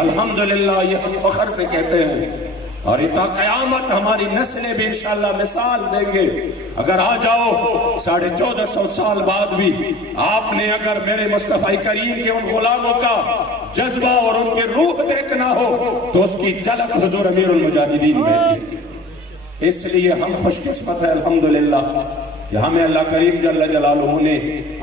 الحمدللہ یہ ہم فخر سے کہتے ہیں، اور اتا قیامت ہماری نسلیں بھی انشاءاللہ مثال دیں گے۔ اگر آ جاؤ 1450 سال بعد بھی آپ نے اگر میرے مصطفی کریم کے ان غلاموں کا جذبہ اور ان کے روح دیکھنا ہو تو اس کی جھلک حضور امیر المجاہدین میں ہے۔ اس لیے ہم خوش قسمت ہیں الحمدللہ کہ ہمیں اللہ کریم جل جلالہ نے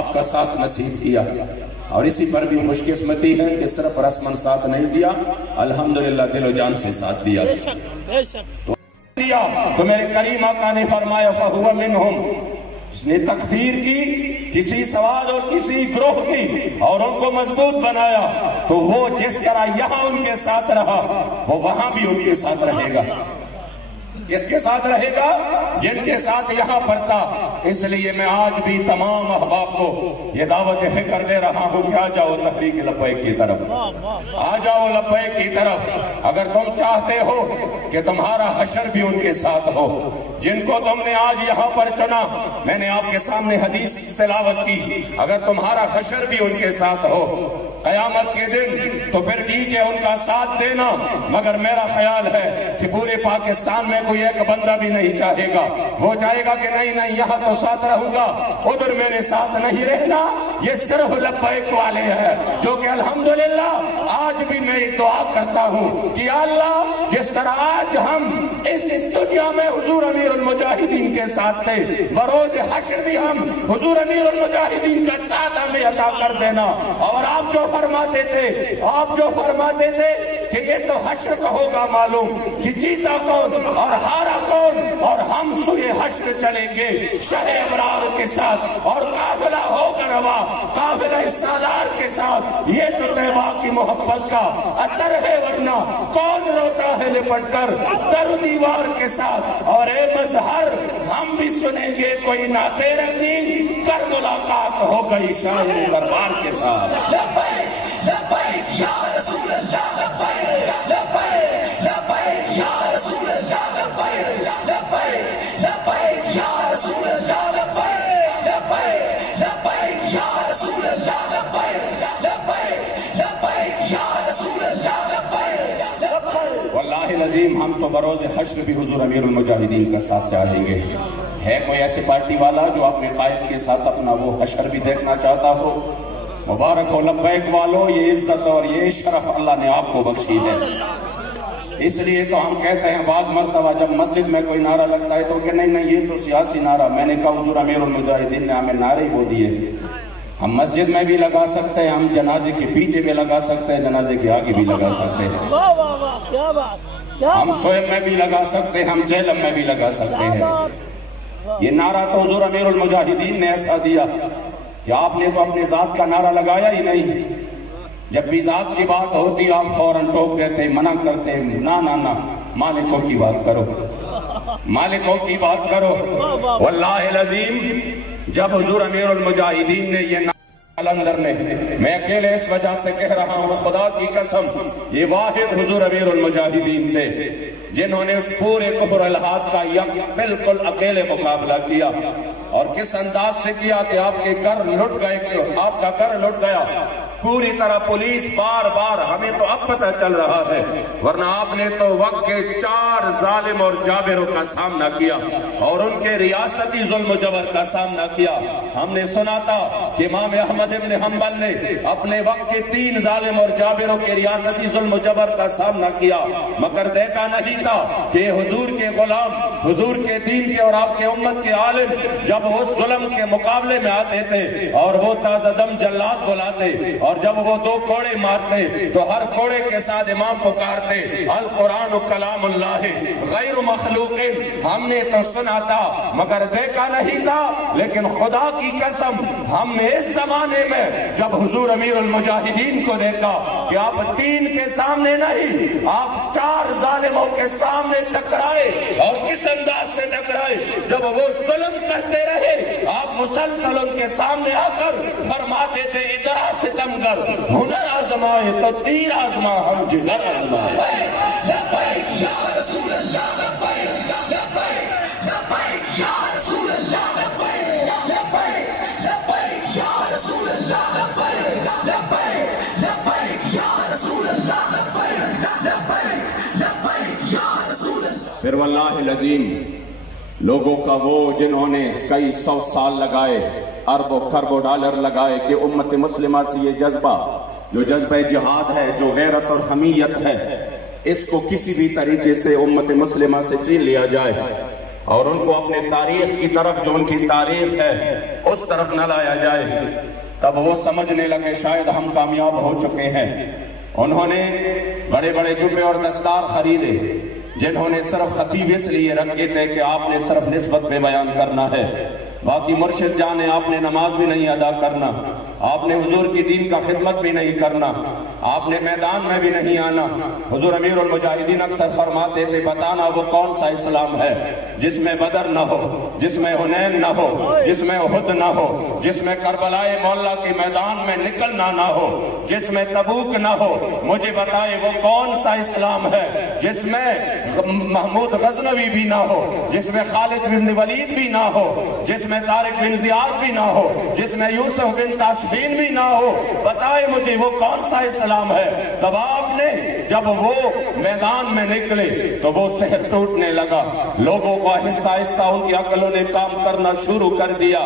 آپ کا ساتھ نصیب کیا، اور اسی پر بھی خوش قسمتی ہے کہ صرف رسماً ساتھ نہیں دیا، الحمدللہ دل و جان سے ساتھ دیا۔ تو میرے کریم آقا نے فرمایا فَهُوَ مِنْهُمْ، اس نے تکفیر کی کسی سواد اور کسی گروہ کی اور ان کو مضبوط بنایا، تو وہ جس طرح یہاں ان کے ساتھ رہا وہ وہاں بھی ان کے ساتھ رہے گا۔ کس کے ساتھ رہے گا؟ جن کے ساتھ یہاں پر تھا۔ اس لیے میں آج بھی تمام احباب کو یہ دعوت فکر دے رہا ہوں کہ آ جاؤ تحریک لبیک کی طرف، آ جاؤ لبیک کی طرف۔ اگر تم چاہتے ہو کہ تمہارا حشر بھی ان کے ساتھ ہو، جن کو تم نے آج یہاں پر چنا، میں نے آپ کے سامنے حدیث تلاوت کی، اگر تمہارا حشر بھی ان کے ساتھ ہو قیامت کے دن تو پھر ٹھیک ہے ان کا ساتھ دینا، مگر میرا خیال ہے کہ پورے پاکستان میں کوئی ایک بندہ بھی نہیں چاہے گا، وہ چاہے گا کہ نہیں یہاں تو ساتھ رہوں گا، ادھر میرے ساتھ نہیں رہنا۔ یہ صرف لبیک والے ہیں جو کہ الحمدللہ آج بھی میں دعا کرتا ہوں کہ یا اللہ جس طرح آج ہم اس دنیا میں حضور امیر المجاہدین کے ساتھ تھے، بروز حشر بھی ہم حضور امیر المجاہدین کا ساتھ ہمیں عطا کر دینا۔ اور آپ جو فرماتے تھے کہ یہ تو حشر کا ہوگا معلوم کہ جیتا کون اور ہارا کون، اور ہم سوئے حشر چلیں گے شہ ابرار کے ساتھ اور قافلہ ہوگا روا قافلہ سالار کے ساتھ۔ یہ تو طیبہ کی محبت کا اثر ہے، ورنہ کون روتا ہے لپٹ کر در دیوار کے ساتھ۔ اور اے مظہر ہم بھی سنیں گے کوئی نعتِ رنگی، کر ملاقات ہو گئی شاہ دربار کے ساتھ۔ لبیک لبیک یا رسول اللہ، لبیک لبیک لبیک یا رسول اللہ، لبیک لبیک لبیک یا رسول اللہ، لبیک لبیک لبیک یا رسول اللہ، لبیک لبیک لبیک یا رسول اللہ، لبیک لبیک۔ واللہ العظیم ہم تو بروز حشر بھی حضور امیر المجاہدین کا ساتھ چاہیں گے۔ ہے کوئی ایسی پارٹی والا جو اپنے قائد کے ساتھ اپنا وہ حشر بھی دیکھنا چاہتا ہو؟ مبارک ہو لبیک والو، یہ عزت اور یہ شرف اللہ نے آپ کو بخشی ہے۔ اس لیے تو ہم کہتے ہیں بعض مرتبہ جب مسجد میں کوئی نعرہ لگتا ہے تو کہ نہیں یہ تو سیاسی نعرہ، میں نے کہا حضور امیر المجاہدین نے ہمیں نعرے ہی وہ دیے۔ ہم مسجد میں بھی لگا سکتے ہیں، ہم جنازے کے پیچھے بھی لگا سکتے ہیں، جنازے کے آگے بھی لگا سکتے ہیں، ہم سوئم میں بھی لگا سکتے ہیں، ہم جہلم میں بھی لگا سکتے ہیں۔ یہ نعرہ تو حضور امیر المجاہدین نے ایسا دیا کہ آپ نے تو اپنے ذات کا نعرہ لگایا ہی نہیں۔ جب بھی ذات کی بات ہوتی آپ فوراً ٹوک دیتے، منع کرتے، نا مالکوں کی بات کرو، مالکوں کی بات کرو۔ واللہ العظیم جب حضور امیر المجاہدین نے یہ قلندر نے، میں اکیلے اس وجہ سے کہہ رہا ہوں خدا کی قسم، یہ واحد حضور امیر المجاہدین تھے جنہوں نے اس پورے کفر الحاد کا بالکل اکیلے مقابلہ کیا، اور کس انداز سے کیا کہ آپ کے گھر لٹ گئے، آپ کا گھر لٹ گیا پوری طرح۔ پولیس بار بار، ہمیں تو اب پتہ چل رہا ہے، ورنہ آپ نے تو وقت کے 4 ظالم اور جابروں کا سامنا کیا اور ان کے ریاستی ظلم و جبر کا سامنا کیا۔ ہم نے سنا تھا کہ امام احمد ابن حنبل نے اپنے وقت کے 3 ظالم اور جابروں کے ریاستی ظلم و جبر کا سامنا کیا، مگر دیکھا نہیں تھا کہ حضور کے غلام، حضور کے دین کے اور آپ کے امت کے عالم جب وہ ظلم کے مقابلے میں آتے تھے اور وہ تازہ دم جلاد بلاتے، اور جب وہ 2 کوڑے مارتے تو ہر کوڑے کے ساتھ امام پکارتے القرآن کلام اللہ غیر مخلوق۔ ہم نے تو سنا تھا مگر دیکھا نہیں تھا، لیکن خدا کی قسم ہم نے اس زمانے میں جب حضور امیر المجاہدین کو دیکھا کہ آپ 3 کے سامنے نہیں، آپ 4 ظالموں کے سامنے ٹکرائے، اور کس انداز سے ٹکرائے، جب وہ ظلم کرتے رہے آپ مسلسل ان کے سامنے آ کر فرماتے تھے ادھر ستم گر ہنر آزمائے تو تیر آزما ہم جگر آزمائے۔ لبیک یا رسول اللہ، لبیک لبیک لبیک یا رسول اللہ، لبیک لبیک لبیک یا رسول اللہ، لبیک لبیک لبیک یا رسول اللہ، لبیک پھر واللہ العظیم لوگوں کا وہ جنہوں نے کئی 100 سال لگائے، اربوں کھربوں ڈالر لگائے کہ امت مسلمہ سے یہ جذبہ جو جذبہ جہاد ہے، جو غیرت اور حمیت ہے، اس کو کسی بھی طریقے سے امت مسلمہ سے چھین لیا جائے اور ان کو اپنے تاریخ کی طرف، جو ان کی تاریخ ہے اس طرف نہ لایا جائے، تب وہ سمجھنے لگے شاید ہم کامیاب ہو چکے ہیں۔ انہوں نے بڑے بڑے جبے اور دستار خریدے، جنہوں نے صرف خطیب اس لیے رکھے تھے کہ آپ نے صرف نسبت پہ بیان کرنا ہے، باقی مرشد جانے آپ نے نماز بھی نہیں ادا کرنا، آپ نے حضور کی دین کا خدمت بھی نہیں کرنا، آپ نے میدان میں بھی نہیں آنا۔ حضور امیر المجاہدین اکثر فرماتے تھے بتانا وہ کون سا اسلام ہے جس میں بدر نہ ہو، جس میں حنین نہ ہو، جس میں احد نہ ہو، جس میں کربلائے مولا کے میدان میں نکلنا نہ ہو، جس میں تبوک نہ ہو۔ مجھے بتائے وہ کون سا اسلام ہے جس میں محمود غزنوی بھی نہ ہو، جس میں خالد بن ولید بھی نہ ہو، جس میں طارق بن زیاد بھی نہ ہو، جس میں یوسف بن تاشفین بھی نہ ہو۔ بتائے مجھے وہ کون سا اسلام ہے؟ تب آپ نے جب وہ میدان میں نکلے تو وہ سحر ٹوٹنے لگا، لوگوں کو آہستہ آہستہ ان کی عقلوں نے کام کرنا شروع کر دیا،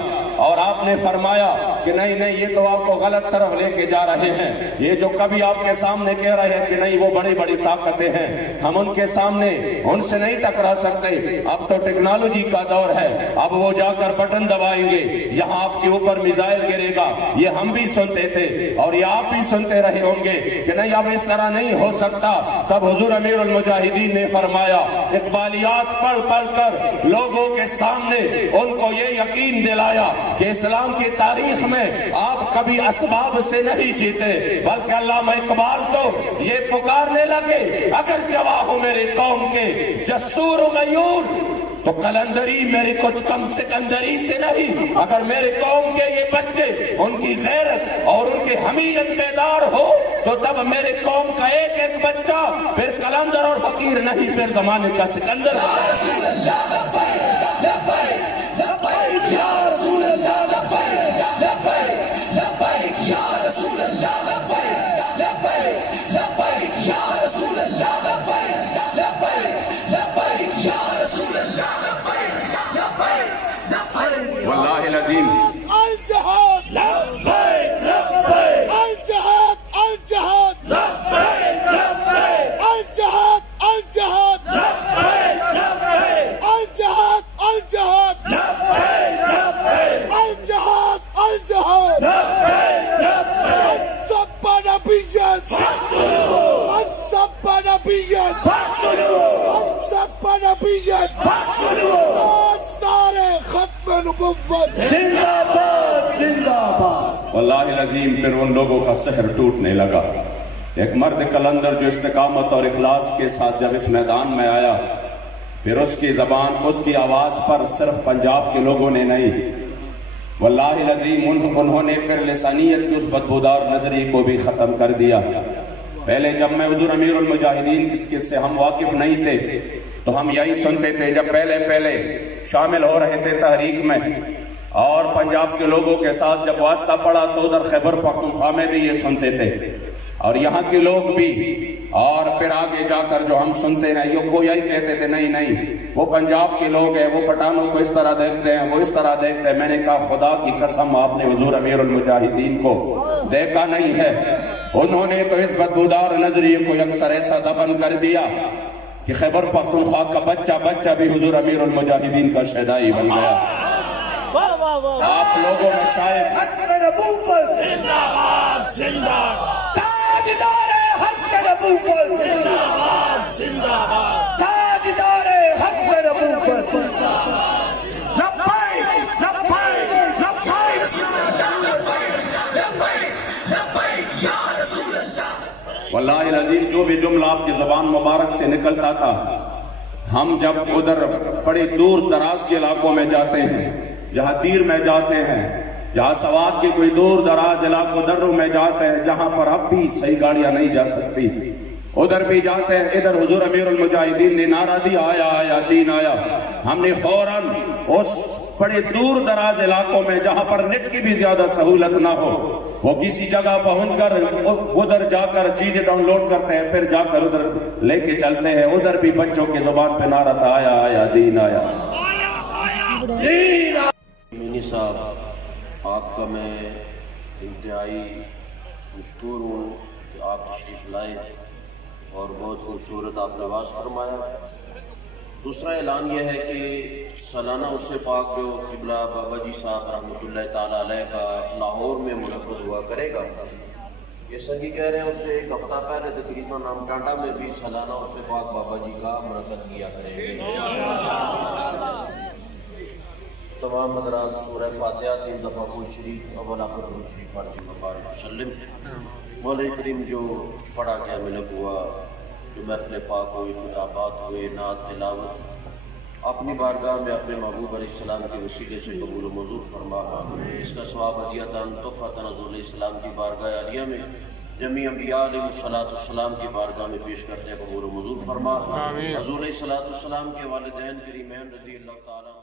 اور آپ نے فرمایا کہ نہیں نہیں یہ تو آپ کو غلط طرف لے کے جا رہے ہیں، یہ جو کبھی آپ کے سامنے کہہ رہے ہیں کہ نہیں وہ بڑی بڑی طاقتیں ہیں، ہم ان کے سامنے ان سے نہیں ٹکرا سکتے، اب تو ٹیکنالوجی کا دور ہے، اب وہ جا کر بٹن دبائیں گے، یہاں آپ کے اوپر میزائل گرے گا۔ یہ ہم بھی سنتے تھے اور یہ آپ بھی سنتے رہے ہوں گے کہ نہیں اب اس طرح نہیں ہو سکتا۔ تب حضور امیر المجاہدین نے فرمایا اقبالیات پڑھ پڑھ کر لوگوں کے سامنے ان کو یہ یقین دلایا کہ اسلام کی تاریخ میں آپ کبھی اسباب سے نہیں جیتے، بلکہ علامہ اقبال تو یہ پکارنے لگے اگر جواہ ہو میرے قوم کے جسور و غیور تو قلندری میری کچھ کم سکندری سے نہیں، اگر میرے قوم کے یہ بچے ان کی غیرت اور ان کی حمیت بیدار ہو تو تب میرے قوم کا ایک ایک بچہ پھر قلندر اور فقیر نہیں، پھر زمانے کا سکندر۔ یا رسول اللہ لبیک لبیک لبیک یا رسول اللہ لبیک لبیک لبیک یا رسول اللہ لبیک لبیک لبیک یا رسول اللہ لبیک لبیک لبیک یا رسول اللہ لبیک لبیک لبیک واللہ العظیم الجہاد لبیک لبیک الجہاد الجہاد لبیک لبیک الجہاد الجہاد لبیک لبیک الجہاد الجہاد لبیک لبیک الجہاد الجہاد لبیک لبیک سب نبیًا فاقتلوه سب نبیًا فاقتلوه سب نبیًا فاقتلوه تاجدار ختم نبوت زندہ باد زندہ باد۔ واللہ العظیم پھر ان لوگوں کا سحر ٹوٹنے لگا۔ ایک مرد قلندر جو استقامت اور اخلاص کے ساتھ جب اس میدان میں آیا، پھر اس کی زبان، اس کی آواز پر صرف پنجاب کے لوگوں نے نہیں، واللہ العظیم انہوں نے پھر لسانیت کی اس بدبودار نظریے کو بھی ختم کر دیا۔ پہلے جب میں حضور امیر المجاہدین کس سے ہم واقف نہیں تھے تو ہم یہی سنتے تھے، جب پہلے شامل ہو رہے تھے تحریک میں اور پنجاب کے لوگوں کے ساتھ جب واسطہ پڑا تو ادھر خیبر پختونخوا میں بھی یہ سنتے تھے اور یہاں کے لوگ بھی، اور پھر آگے جا کر جو ہم سنتے ہیں وہ یہی کہتے تھے نہیں نہیں وہ پنجاب کے لوگ ہیں، وہ پٹھانوں کو اس طرح دیکھتے ہیں، وہ اس طرح دیکھتے ہیں۔ میں نے کہا خدا کی قسم آپ نے حضور امیر المجاہدین کو دیکھا نہیں ہے، انہوں نے تو اس بدبودار نظریے کو یکسر ایسا دفن کر دیا کہ خیبر پختونخوا کا بچہ بھی حضور امیر المجاہدین کا شہدائی بن گیا۔ آپ لوگوں میں شاید حق نبوت زندہ باد زندہ باد تاجدار حق نبوت زندہ باد زندہ باد تاجدار حق نبوت لبیک لبیک لبیک لبیک یا رسول اللہ۔ واللہ العظیم جو بھی جملہ آپ کی زبان مبارک سے نکلتا تھا، ہم جب ادھر بڑے دور دراز کے علاقوں میں جاتے ہیں، جہاں دیر میں جاتے ہیں، جہاں سوات کے کوئی دور دراز علاقوں دروں میں جاتے ہیں جہاں پر اب بھی صحیح گاڑیاں نہیں جا سکتی، ادھر بھی جاتے ہیں، ادھر حضور امیر المجاہدین نے نعرہ دیا آیا آیا دین آیا، ہم نے فوراً اس بڑے دور دراز علاقوں میں جہاں پر نیٹ کی بھی زیادہ سہولت نہ ہو، وہ کسی جگہ پہنچ کر ادھر جا کر چیزیں ڈاؤن لوڈ کرتے ہیں، پھر جا کر ادھر لے کے چلتے ہیں۔ ادھر بھی بچوں کی زبان پہ نعرہ تھا، آیا آیا دین آیا۔ مینی صاحب، آپ کا میں انتہائی مشکور ہوں کہ آپ تشریف لائے اور بہت خوبصورت آپ نے آواز فرمایا۔ دوسرا اعلان یہ ہے کہ سالانہ عرس پاک جو قبلہ بابا جی صاحب رحمۃ اللہ تعالیٰ علیہ کا لاہور میں منعقد ہوا کرے گا، یہ سنگی کہہ رہے ہیں اس سے ایک ہفتہ پہلے تقریباً ہم ٹانڈا میں بھی سالانہ عرس پاک بابا جی کا منعقد کیا کریں گے۔ تمام حضرات سورہ فاتحہ 3 دفعہ قرآن شریف اول آخر قرآن شریف پڑھ کے مبارک وسلم۔ مولا کریم جو کچھ پڑھا گیا ملک ہوا، جو محفل پاک ہوئی، خطابات ہوئے، نعت تلاوت، اپنی بارگاہ میں اپنے محبوب علیہ السلام کے وسیلے سے قبول و منظور فرما۔ اس کا ثواب ہدیۃً تحفۃً حضور علیہ السلام کی بارگاہ عالیہ میں جمیع انبیاء علیہ السلام کی بارگاہ میں پیش کرتے قبول و منظور فرما۔ حضور علیہ السلام کے والدین کریمین رضی اللہ تعالیٰ